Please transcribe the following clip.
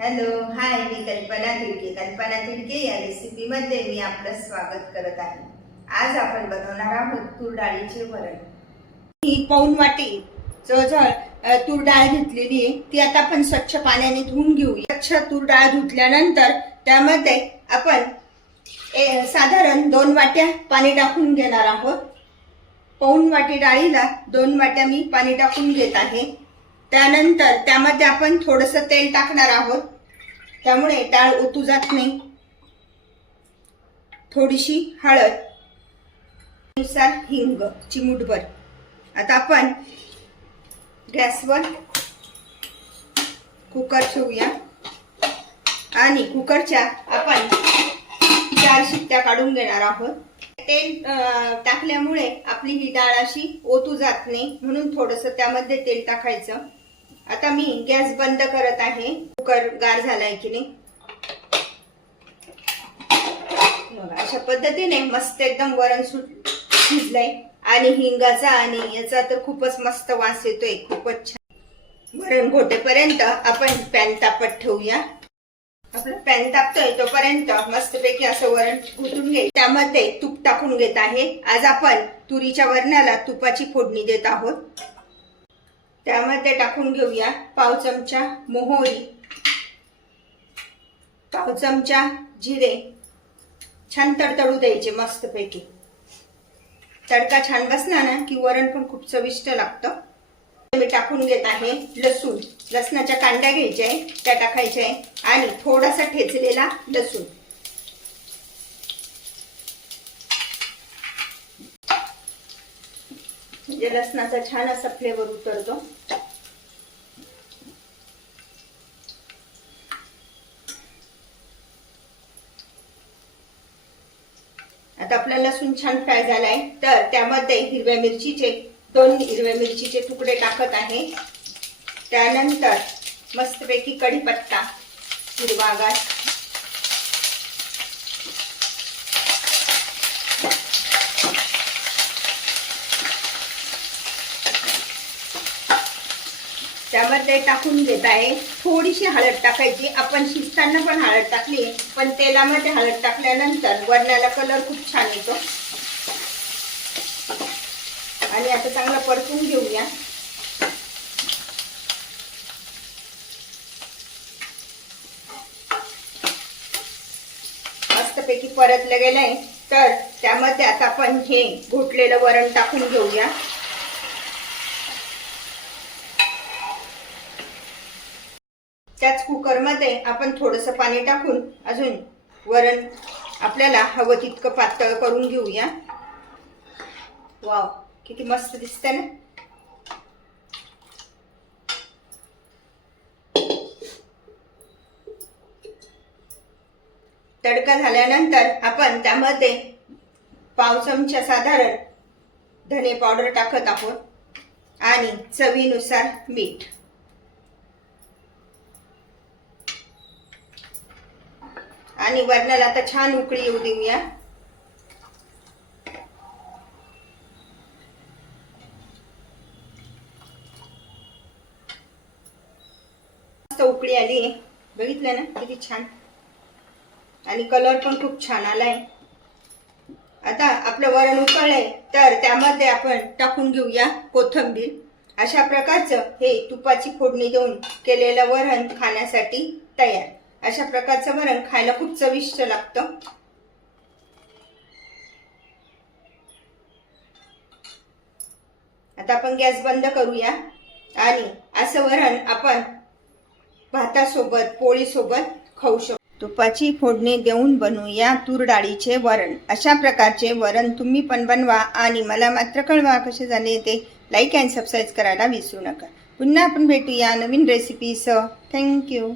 Hello hi मी कल्पना तिडके कल्पना तिडके या रेसिपीमध्ये मी आपलं स्वागत करत आहे. आज आपण बनवणार आहोत तूर डाळीचे वरण. ही पाऊन वाटी जवळजवळ अ, तूर डाळ घेतलेली आहे. ती आता आपण स्वच्छ पाण्याने धुवून घेऊ स्वच्छ तूर डाळ धुतल्यानंतर त्यामध्ये आपण ए, साधारण दोन वाट्या पाणी टाकून घेणार आहोत. पाऊन वाटी डाळीला दोन वाट्या मी पाणी टाकून घेत आहे. त्यानंतर त्यामध्ये आपण थोडस तेल टाकणार आहोत. त्यामुळे डाळ ओतू जात नाही. थोडीशी हळद. नुसार हिंग चिमूटभर. आता आपण गॅसवर कुकर ठेवूया. आणि कुकरच्या आपण चार शिट्ट्या काढून घेणार आहोत. तेल टाकल्यामुळे आपली ही डाळ अशी ओतू जात नाही. म्हणून थोडस त्यामध्ये तेल टाकायचं. आता मी गॅस बंद करत आहे. कुकर गार झालाय की नाही? अशा पद्धतीने मस्त एकदम वरण सुट शिजलंय. आणि हिंगाचा आणि याचा तर खूपच मस्त वास येतोय. खूपच छान. वरण घोटेपर्यंत आपण पॅन तापत ठेवूया. आपलं पॅन तापतोय तोपर्यंत मस्तपैकी असं वरण घुटून घे. त्यामध्ये तूप टाकून घेत आहे. आज आपण तुरीच्या वरणाला तुपाची फोडणी देत आहोत. त्यामध्ये टाकून घेऊया. पाव चमचा मोहरी पाव चमचा जिरे. छान तडतडू द्यायचे मस्तपैकी. तडका छान बसला ना की वरण पण खूप चविष्ट लागतं. मी टाकून घेत आहे लसूण. लसणाच्या कांड्या घ्यायच्या आहे त्या टाकायच्या आहे आणि थोडासा ठेचलेला लसूण. म्हणजे लसणाचा छान असा फ्लेवर उतरतो. आता आपला लसूण छान फ्राय झालाय. तर त्यामध्ये हिरव्या मिरचीचे दोन हिरव्या मिरचीचे तुकडे टाकत आहे. त्यानंतर मस्तपैकी कढीपत्ता हिरवागार त्यामध्ये टाकून घेत आहे. थोडीशी हळद टाकायची. आपण शिजताना पण हळद टाकली पण तेलामध्ये हळद टाकल्यानंतर वरणाला कलर खूप छान येतो. आणि आता चांगलं परतून घेऊया. मस्तपैकी परतलं गेलंय. तर त्यामध्ये आता आपण हे घोटलेलं वरण टाकून घेऊया. त्याच कुकरमध्ये आपण थोडंसं पाणी टाकून अजून वरण आपल्याला हवं तितकं पातळ करून घेऊया. वाव किती मस्त दिसतंय ना? तडका झाल्यानंतर आपण त्यामध्ये पाव चमचा साधारण धने पावडर टाकत आहोत आणि चवीनुसार मीठ. आणि वरणाला आता छान उकळी येऊ देऊया. मस्त उकळी आली. बघितलं ना किती छान. आणि कलर पण खूप छान आलाय. आता आपलं वरण उकळलंय तर त्यामध्ये आपण टाकून घेऊया कोथंबीर. अशा प्रकारचं हे तुपाची फोडणी देऊन केलेलं वरण खाण्यासाठी तयार. अशा प्रकारचं वरण खायला खूप चविष्ट लागतं. आता आपण गॅस बंद करूया. आणि असं वरण आपण भातासोबत पोळीसोबत खाऊ शकतो. तुपाची फोडणी देऊन बनवूया तूर डाळीचे वरण. अशा प्रकारचे वरण तुम्ही पण बनवा आणि मला मात्र कळवा कसे झाले ते. लाईक अँड सबस्क्राईब करायला विसरू नका. पुन्हा आपण भेटूया नवीन रेसिपीसह थँक्यू